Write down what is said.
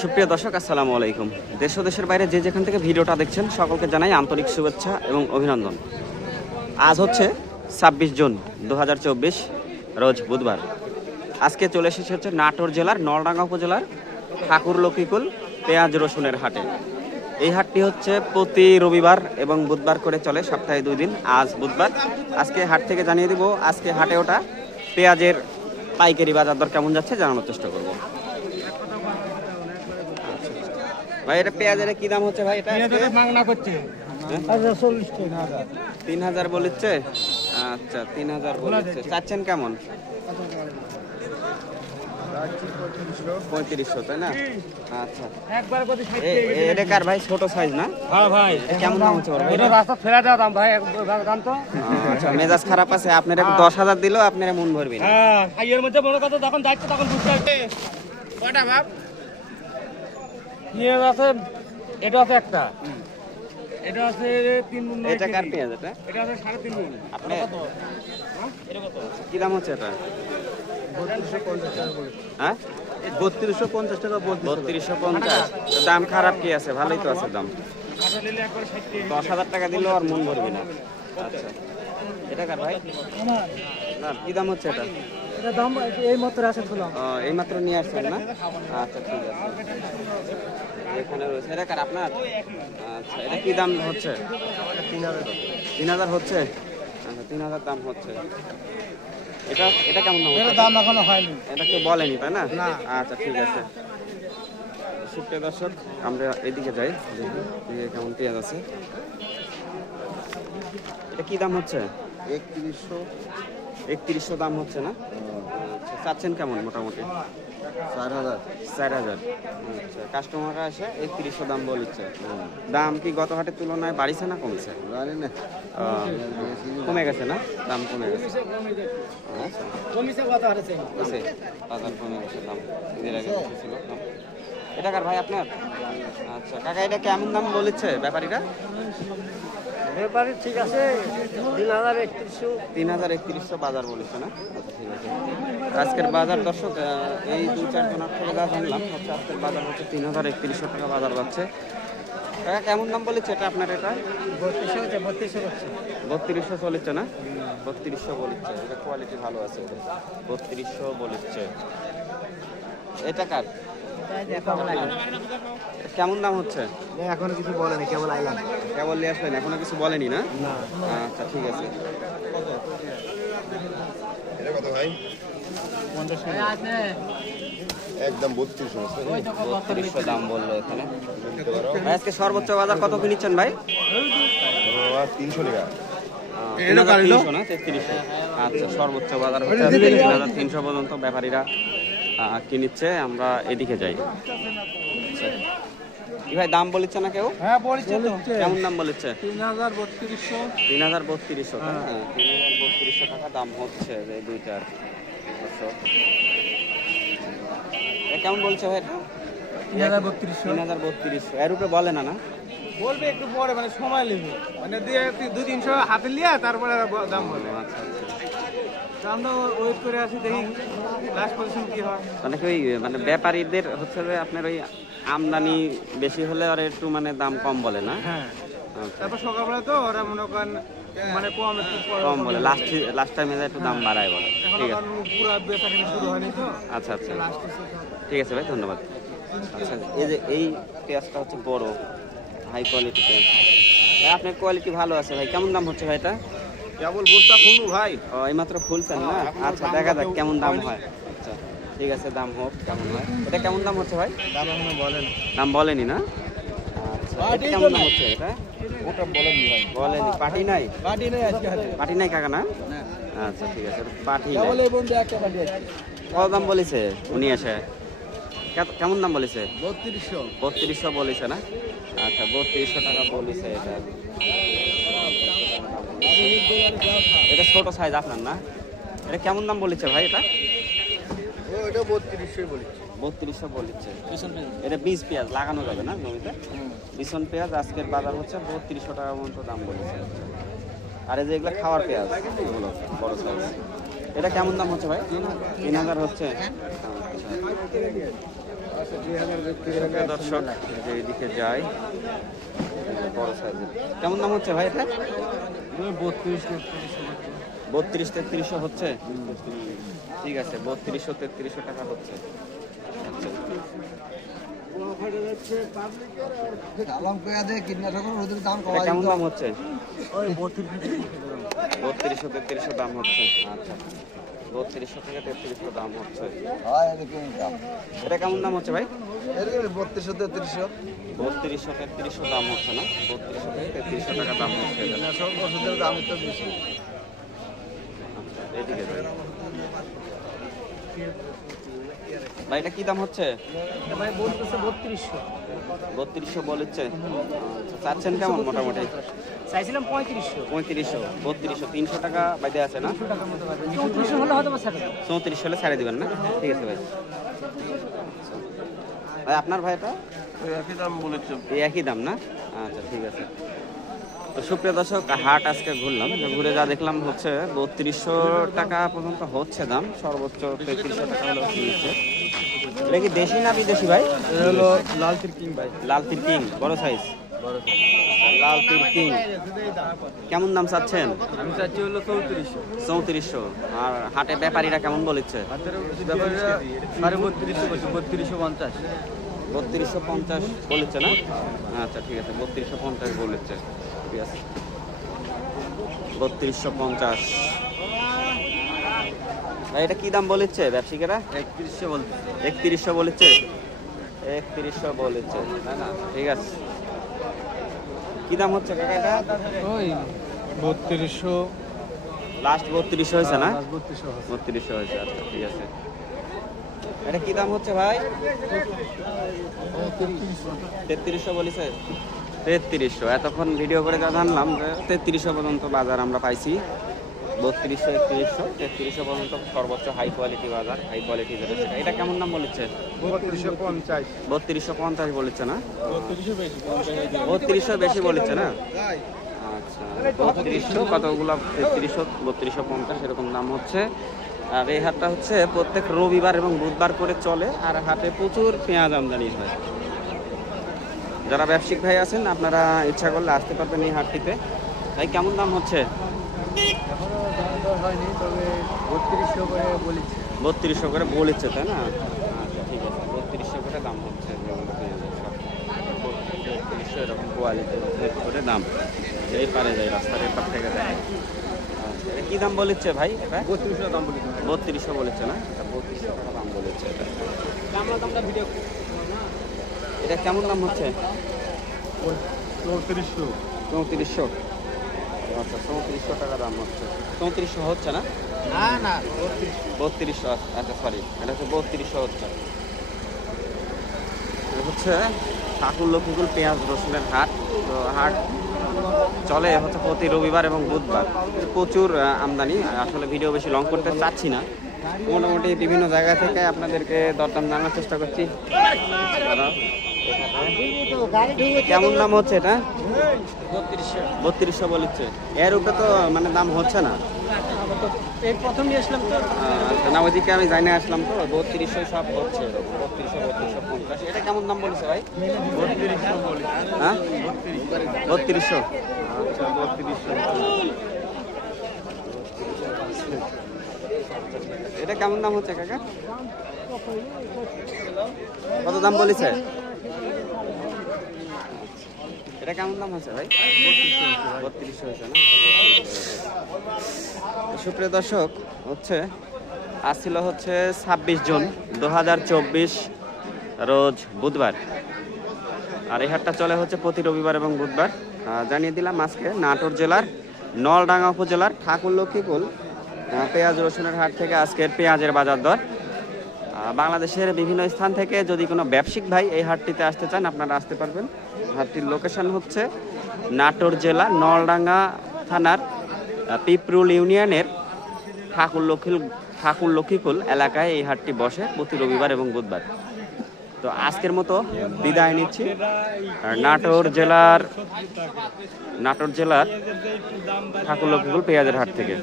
সুপ্রিয় দর্শক, আসসালামু আলাইকুম। দেশ ও দেশের বাইরে যে যেখান থেকে ভিডিওটা দেখছেন, সকলকে জানাই আন্তরিক শুভেচ্ছা এবং অভিনন্দন। আজ হচ্ছে ছাব্বিশ জুন দু হাজার চব্বিশ, রোজ বুধবার। আজকে চলে এসেছে হচ্ছে নাটোর জেলার নলডাঙ্গা উপজেলার ঠাকুর লক্ষ্মীকুল পেঁয়াজ রসুনের হাটে। এই হাটটি হচ্ছে প্রতি রবিবার এবং বুধবার করে চলে, সপ্তাহে দুই দিন, আজ বুধবার। আজকে হাট থেকে জানিয়ে দিব, আজকে হাটে ওটা পেঁয়াজের পাইকারি বাজার দর কেমন যাচ্ছে, জানানোর চেষ্টা করব। ভাই এটা পেঁয়াজের কি দাম হচ্ছে ভাই? এটা? মাংনা করছে। হ্যাঁ? তিন হাজার বলিচ্ছে? আচ্ছা তিন হাজার বলিচ্ছে। চাচ্ছেন কেমন? পঁয়ত্রিশশো তাই না? আচ্ছা। এটা কার ভাই? ছোট সাইজ না? হ্যাঁ ভাই। কেমন দাম হচ্ছে এটা রাস্তা ফেরা দেওয়া দাম ভাই দাম তো। আচ্ছা মেজাজ খারাপ আছে আপনার দশ হাজার দিলেও আপনারা মন ভরবি হ্যাঁ হাইয়ের মধ্যে মনে কথা যখন যাচ্ছে তখন বুঝতে পারছে কটা ভাব? পেঁয়াজ আছে এটা আছে একটা। এটা আছে তিন এটা কার পেঁয়াজ এটা? এটা আছে সাড়ে তিন গুণ। আপনি হ্যাঁ? এটা কত? কি দাম হচ্ছে এটা? হ্যাঁ? বত্রিশশো পঞ্চাশ টাকা বত্রিশশো পঞ্চাশ। দাম খারাপ কি আছে? ভালোই তো আছে দাম। টাকা দশ হাজার টাকা দিলেও আর মন ভরবি না। আচ্ছা। এটা কার ভাই? না কি দাম হচ্ছে এটা? এটা দাম এই মাত্র ও, এইমাত্র নিয়ে আসছেন না? আচ্ছা ঠিক আছে। এখানে রয়েছে। এটা কার আপনার? আচ্ছা এটা কি দাম হচ্ছে? তিন হাজার হচ্ছে। আচ্ছা তিন হাজার দাম হচ্ছে। এটা এটা কেমন দাম হচ্ছে? দাম এখনও হয়নি। এটা কেউ বলেনি তাই না? আচ্ছা ঠিক আছে। সুপ্রিয় দর্শক আমরা এদিকে যাই। দেখি কেমন পেঁয়াজ আছে। এটা কি দাম হচ্ছে? একত্রিশশো। একত্রিশশো দাম হচ্ছে না? আচ্ছা চাচ্ছেন কেমন মোটামুটি? চার হাজার। চার হাজার। আচ্ছা কাস্টমাররা এসে একত্রিশশো দাম বলিচ্ছে দাম কি গত হাটের তুলনায় বাড়িছে না কমছে? জানি না। কমে গেছে না? দাম কমে গেছে। আচ্ছা। হারেছে আছে বাজার কমে গেছে দাম। ঈদের আগে বেশি ছিল দাম। এটা কার ভাই আপনার? আচ্ছা কাকা এটা কেমন দাম বলেছে ব্যাপারীরা? ব্যাপারে ঠিক আছে। তিন হাজার একত্রিশশো। তিন হাজার একত্রিশশো বাজার বলেছে না? আচ্ছা ঠিক আছে। আজকের বাজার দর্শক এই দু চার জনের থেকে যা জানলাম। হচ্ছে আজকের বাজার হচ্ছে তিন হাজার একত্রিশশো টাকা বাজার যাচ্ছে। কাকা কেমন দাম বলেছে এটা আপনার এটা? বত্রিশশো হচ্ছে বত্রিশশো হচ্ছে। বত্রিশশো চলেছে না? বত্রিশশো বলিচ্ছে এটা কোয়ালিটি ভালো আছে। বত্রিশশো বলিচ্ছে এটা কার? কেমন দাম হচ্ছে? এখনও কিছু বলেনি কেবল আইলাম। কেবল নিয়ে আসবেন এখনও কিছু বলেনি না? আচ্ছা ঠিক আছে। এটা কত ভাই? একদম বত্রিশশো দাম বলল এখানে। আজকে সর্বোচ্চ বাজার কত কিনিচ্ছেন ভাই? তিনশো টাকা। তিন তিনশো না তেত্রিশশো। আচ্ছা সর্বোচ্চ বাজার হচ্ছে আজকে তিন হাজার তিনশো পর্যন্ত ব্যাপারীরা আহ, কিনিচ্ছে আমরা এদিকে যাই। কি ভাই দাম বলিচ্ছে না কেউ? হ্যাঁ বলছে তো। কেমন দাম বলেছে? তিন হাজার বত্রিশশো। তিন হাজার বত্রিশশো টাকা। হ্যাঁ, তিন হাজার বত্রিশশো টাকা দাম হচ্ছে এই দুইটার কেমন বলছে ভাই? তিন হাজার বত্রিশশো। তিন হাজার বত্রিশশো। এর উপরে বলে না না? বলবে একটু পরে মানে সময় নেবে। মানে দিয়ে দু তিনশো হাতে নিয়ে তারপরে দাম বলবে আচ্ছা। মানে কি ওই মানে ব্যাপারীদের হচ্ছে যে আপনার ওই আমদানি বেশি হলে আর একটু মানে দাম কম বলে না? হ্যাঁ। আচ্ছা, তারপর সকালবেলা তো ওরা মনে করেন মানে কম কম বলে। লাস্ট লাস্ট টাইমে একটু দাম বাড়ায় বলে। ঠিক আছে। পুরো বেচা শুরু হয়নি তো। আচ্ছা আচ্ছা। ঠিক আছে ভাই ধন্যবাদ। আচ্ছা এই যে এই পেঁয়াজটা হচ্ছে বড় হাই কোয়ালিটি পেঁয়াজ। আপনার কোয়ালিটি ভালো আছে ভাই। কেমন দাম হচ্ছে ভাই এটা? কেবল বস্তা খুলু ভাই। ও এইমাত্র খুলছেন না? আচ্ছা দেখা যাক কেমন দাম হয়। আচ্ছা ঠিক আছে দাম হোক কেমন হয়। এটা কেমন দাম হচ্ছে ভাই? দাম এখনও বলেন। দাম বলেনি না? আচ্ছা এটা কেমন দাম হচ্ছে এটা? ওটা বলেনি ভাই। বলেনি। পার্টি নাই? পার্টি নেই আজকে হাতে। পার্টি নাই কাকা না? আচ্ছা ঠিক আছে পার্টি নাই। এই বন্ধু একটা পার্টি আছে। কত দাম বলেছে? উনি এসে। কে- কেমন দাম বলেছে? বত্রিশশো। বত্রিশশো বলেছে না? আচ্ছা বত্রিশশো টাকা বলেছে এটা। এটা ছোট সাইজ আপনার না? এটা কেমন দাম বলেছে ভাই এটা? এটা বলেছি। বত্রিশশো বলেছে। এটা বীজ পেঁয়াজ লাগানো যাবে না জমিতে? বিছন পেঁয়াজ আজকের বাজার হচ্ছে বত্রিশশো টাকা মতো দাম বলেছে। আর এই যে এগুলো খাওয়ার পেঁয়াজ এগুলো বড় সাইজ এটা কেমন দাম হচ্ছে ভাই? তিন হাজার হচ্ছে? আচ্ছা। দর্শক, যে এদিকে যাই বড় সাইজের। কেমন দাম হচ্ছে ভাই এটা? বত্রিশ বত্রিশ তেত্রিশশো হচ্ছে? ঠিক আছে বত্রিশশো তেত্রিশশো টাকা হচ্ছে। আচ্ছা। কেমন দাম হচ্ছে? বত্রিশশো তেত্রিশশো দাম হচ্ছে। আচ্ছা। বত্রিশশো থেকে তেত্রিশশো দাম হচ্ছে। দাম? এটা কেমন দাম হচ্ছে ভাই? বত্রিশশো তেত্রিশশো। বত্রিশশো তেত্রিশশো দাম হচ্ছে না? বত্রিশশো থেকে তেত্রিশশো টাকা দাম হচ্ছে ওষুধের দাম একটু বেশি। আচ্ছা, এদিকে। ভাই এটা কি দাম হচ্ছে? ভাই বলতেছে বত্রিশশো। বত্রিশশো বলেছে। আচ্ছা, চাচ্ছেন কেমন মোটামুটি? চাইছিলাম পঁয়ত্রিশশো। পঁয়ত্রিশশো বত্রিশশো তিনশো টাকা বাইদে আছে না? চৌত্রিশশো হলে হয়তো হলে ছাড়ে দিবেন না? ঠিক আছে ভাই। ভাই আপনার ভাইটা? একই দাম বলেছে। এই একই দাম না? আচ্ছা ঠিক আছে। তো সুপ্রিয় দর্শক হাট আজকে ঘুরলাম। ঘুরে যা দেখলাম হচ্ছে বত্রিশশো টাকা পর্যন্ত হচ্ছে দাম। সর্বোচ্চ তেত্রিশশো টাকা হলো কিনছে এটা কি দেশি না বিদেশি ভাই? হলো লাল কিং ভাই। লাল তীর কিং বড় সাইজ লাল তীর কিং। কেমন দাম চাচ্ছেন? আমি চাচ্ছি হলো চৌত্রিশশো। চৌত্রিশশো। আর হাটে ব্যাপারীরা কেমন বলেছে? ব্যাপারীরা সাড়ে বত্রিশশো বত্রিশশো পঞ্চাশ। বত্রিশশো পঞ্চাশ বলেছে না? আচ্ছা ঠিক আছে বত্রিশশো পঞ্চাশ বলেছে। বত্রিশশো পঞ্চাশ। ভাই এটা কি দাম বলেছে ব্যবসায়ীরা? একত্রিশশো বলছে একত্রিশশো বলেছে? একত্রিশশো বলেছে না না ঠিক আছে। কি দাম হচ্ছে কাকা এটা? ওই বত্রিশশো। লাস্ট বত্রিশশো হয়েছে না? বত্রিশশো বত্রিশশো হয়েছে আচ্ছা ঠিক আছে। এটা কি দাম হচ্ছে ভাই? তেত্রিশশো বলেছে। তেত্রিশশো। এতক্ষণ ভিডিও করে যা জানলাম যে তেত্রিশশো পর্যন্ত বাজার আমরা পাইছি। বত্রিশশো একত্রিশশো তেত্রিশশো পর্যন্ত সর্বোচ্চ হাই কোয়ালিটি বাজার হাই কোয়ালিটি যেটা সেটা। এটা কেমন দাম বলেছে? বত্রিশশো পঞ্চাশ। বলেছে না? বত্রিশশো বেশি বত্রিশশো বেশি বলেছে না? আচ্ছা বত্রিশশো কতগুলো তেত্রিশশো বত্রিশশো পঞ্চাশ এরকম দাম হচ্ছে। আর এই হাটটা হচ্ছে প্রত্যেক রবিবার এবং বুধবার করে চলে আর হাটে প্রচুর পেঁয়াজ আমদানি হয়। যারা ব্যবসায়িক ভাই আছেন আপনারা ইচ্ছা করলে আসতে পারবেন এই হাটটিতে। ভাই কেমন দাম হচ্ছে? বত্রিশশো করে বলেছে তাই না? আচ্ছা ঠিক আছে বত্রিশশো করে দাম হচ্ছে। বত্রিশশো এরকম কোয়ালিটি করে দাম। এই পারে যায় রাস্তার এপার থেকে দেয় আচ্ছা এটা কী দাম বলেছে ভাই এটা? বত্রিশশো দাম বলেছে। বত্রিশশো বলেছে না? এটা বত্রিশশো টাকা দাম বলেছে এটা। এটা কেমন দাম হচ্ছে? চৌত্রিশশো। চৌত্রিশশো। আচ্ছা চৌত্রিশশো টাকা দাম হচ্ছে। চৌত্রিশশো হচ্ছে না? না না বত্রিশশো। আচ্ছা সরি এটা হচ্ছে বত্রিশশো হচ্ছে। ঠাকুর পেঁয়াজ রসুনের হাট। তো হাট চলে হচ্ছে প্রতি রবিবার এবং বুধবার। প্রচুর আমদানি। আসলে ভিডিও বেশি লং করতে চাচ্ছি না। মোটামুটি বিভিন্ন জায়গা থেকে আপনাদেরকে দরদাম জানার চেষ্টা করছি। কেমন দাম হচ্ছে এটা? বত্রিশশো বত্রিশশো বলেছে। এর উপরে তো মানে দাম হচ্ছে না। আচ্ছা, না ওইদিকে আমি জানি আসলাম তো বত্রিশশো সব হচ্ছে। বত্রিশশো বত্রিশশো পঞ্চাশ। এটা কেমন দাম বলেছে ভাই? হ্যাঁ? বত্রিশশো। আচ্ছা বত্রিশশো। এটা কেমন দাম হচ্ছে কাকা? কত দাম বলেছে? এটা কেমন দাম ভাই? বত্রিশশো হয়েছে, না? সুপ্রিয় দর্শক, হচ্ছে, আজ ছিল হচ্ছে ছাব্বিশ জুন দু হাজার চব্বিশ রোজ বুধবার। আর এই হাটটা চলে হচ্ছে প্রতি রবিবার এবং বুধবার। জানিয়ে দিলাম আজকে নাটোর জেলার, নলডাঙ্গা উপজেলার ঠাকুর লক্ষ্মীকুল পেঁয়াজ রসুনের হাট থেকে আজকের পেঁয়াজের বাজার দর। বাংলাদেশের বিভিন্ন স্থান থেকে যদি কোনো ব্যবসায়িক ভাই এই হাটটিতে আসতে চান, আপনারা আসতে পারবেন। হাটটির লোকেশন হচ্ছে নাটোর জেলা, নলডাঙ্গা থানার পিপরুল ইউনিয়নের ঠাকুর লক্ষ্মী ঠাকুর লক্ষ্মীকুল এলাকায় এই হাটটি বসে প্রতি রবিবার এবং বুধবার। তো আজকের মতো বিদায় নিচ্ছি। নাটোর জেলার নাটোর জেলার ঠাকুর লক্ষ্মীকুল পেঁয়াজের হাট থেকে।